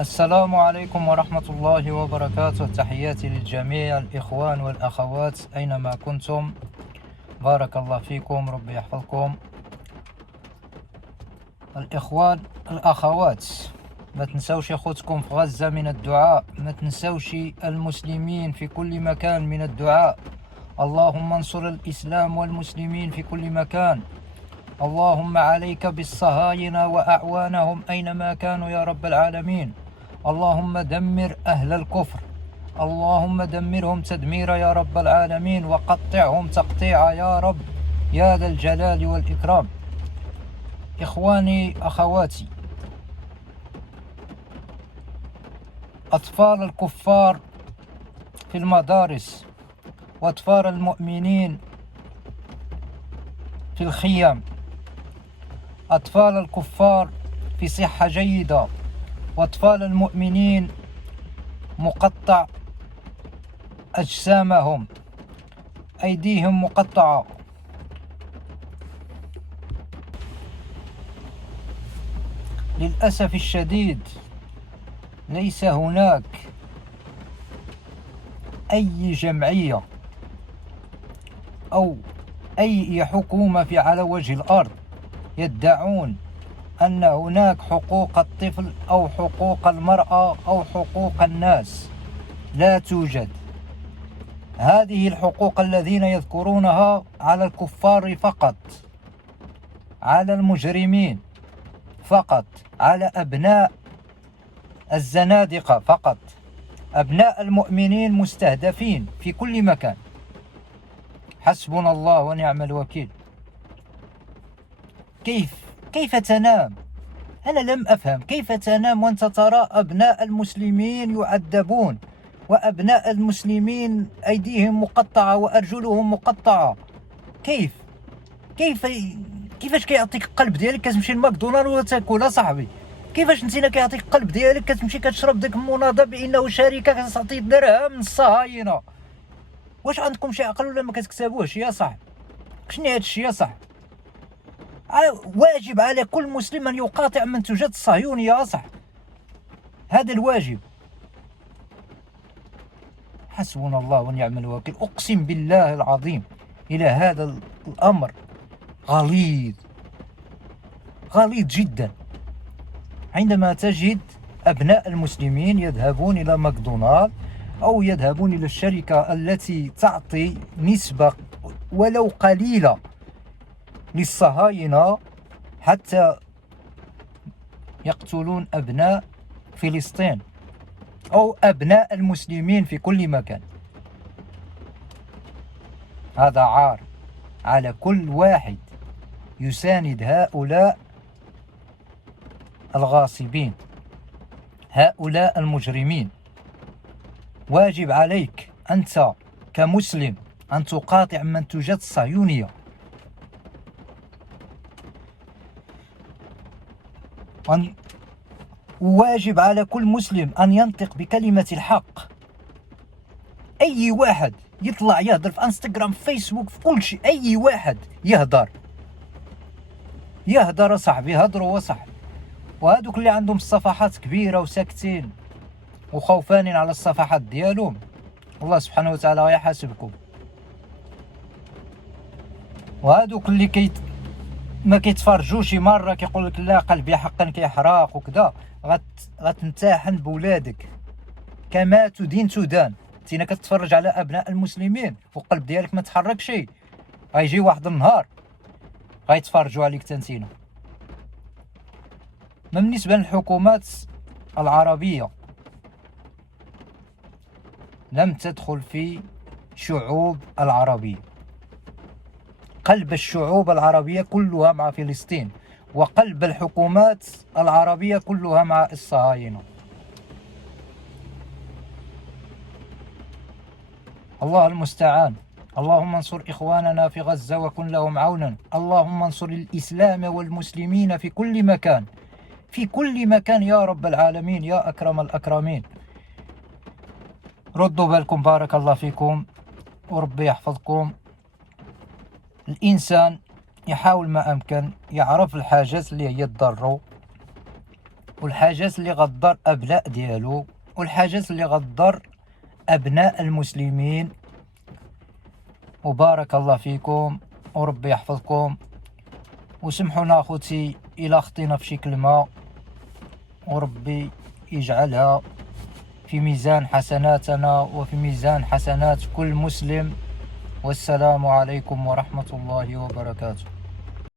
السلام عليكم ورحمة الله وبركاته. تحياتي للجميع الإخوان والأخوات أينما كنتم، بارك الله فيكم، ربي يحفظكم. الإخوان الأخوات، ما تنسوش أخوتكم في غزة من الدعاء، ما تنسوش المسلمين في كل مكان من الدعاء. اللهم انصر الإسلام والمسلمين في كل مكان. اللهم عليك بالصهاينة وأعوانهم أينما كانوا يا رب العالمين. اللهم دمر أهل الكفر، اللهم دمرهم تدميرا يا رب العالمين، وقطعهم تقطيعا يا رب يا ذا الجلال والإكرام. إخواني أخواتي، أطفال الكفار في المدارس وأطفال المؤمنين في الخيام، أطفال الكفار في صحة جيدة، وأطفال المؤمنين مقطع أجسامهم، أيديهم مقطعة. للأسف الشديد ليس هناك أي جمعية أو أي حكومة على وجه الأرض يدعون أن هناك حقوق الطفل أو حقوق المرأة أو حقوق الناس. لا توجد. هذه الحقوق الذين يذكرونها على الكفار فقط، على المجرمين فقط، على أبناء الزنادقة فقط. أبناء المؤمنين مستهدفين في كل مكان. حسبنا الله ونعم الوكيل. كيف تنام؟ أنا لم أفهم كيف تنام وأنت ترى أبناء المسلمين يعذبون، وأبناء المسلمين أيديهم مقطعة وأرجلهم مقطعة. كيفاش كيعطيك القلب ديالك كتمشي لماكدونالد وتاكل صاحبي؟ كيفاش نتينا كيعطيك القلب ديالك كتمشي كتشرب ديك المناضة بأنه شركة كتعطي درهم من الصهاينة؟ واش عندكم شي عقل ولا ما كتكتبوهش يا صاحبي؟ شنو هادشي يا صاحبي؟ واجب على كل مسلم أن يقاطع منتوجات الصهيونية يا صاحبي، هذا الواجب. حسبنا الله ونعم الوكيل. أقسم بالله العظيم إلى هذا الأمر غليظ جدا. عندما تجد أبناء المسلمين يذهبون إلى ماكدونالد أو يذهبون إلى الشركة التي تعطي نسبة ولو قليلة للصهاينة حتى يقتلون أبناء فلسطين أو أبناء المسلمين في كل مكان. هذا عار على كل واحد يساند هؤلاء الغاصبين، هؤلاء المجرمين. واجب عليك أنت كمسلم أن تقاطع منتوجات الصهيونية. وواجب على كل مسلم أن ينطق بكلمة الحق. أي واحد يطلع يهدر في انستغرام، في فيسبوك، في كل شيء، أي واحد يهدر صاحبي، هدروا وصاحبي. وهذوك اللي عندهم الصفحات كبيرة وساكتين وخوفانين على الصفحات ديالهم، الله سبحانه وتعالى يحاسبكم. وهذوك اللي ما كيتفرجوش مرة كيقول لك لا قلبي حقا كيحرق وكذا، غتمتحن بولادك كما تدين تدان. تينا كتفرج على أبناء المسلمين والقلب ديالك ما تحركش، غيجي واحد النهار غيتفرجوا عليك تنتينا. ما بالنسبة للحكومات العربية، لم تدخل في شعوب العربية. قلب الشعوب العربية كلها مع فلسطين، وقلب الحكومات العربية كلها مع الصهاينة. الله المستعان. اللهم انصر إخواننا في غزة وكن لهم عونا. اللهم انصر الإسلام والمسلمين في كل مكان، في كل مكان يا رب العالمين يا أكرم الأكرمين. ردوا بالكم، بارك الله فيكم وربي يحفظكم. الإنسان يحاول ما أمكن يعرف الحاجات اللي هي تضره والحاجات اللي غضر أبناء ديالو والحاجات اللي غضر أبناء المسلمين. وبارك الله فيكم وربي يحفظكم، وسمحونا أخوتي إلى خطينا في شي كلمة، وربي يجعلها في ميزان حسناتنا وفي ميزان حسنات كل مسلم. والسلام عليكم ورحمة الله وبركاته.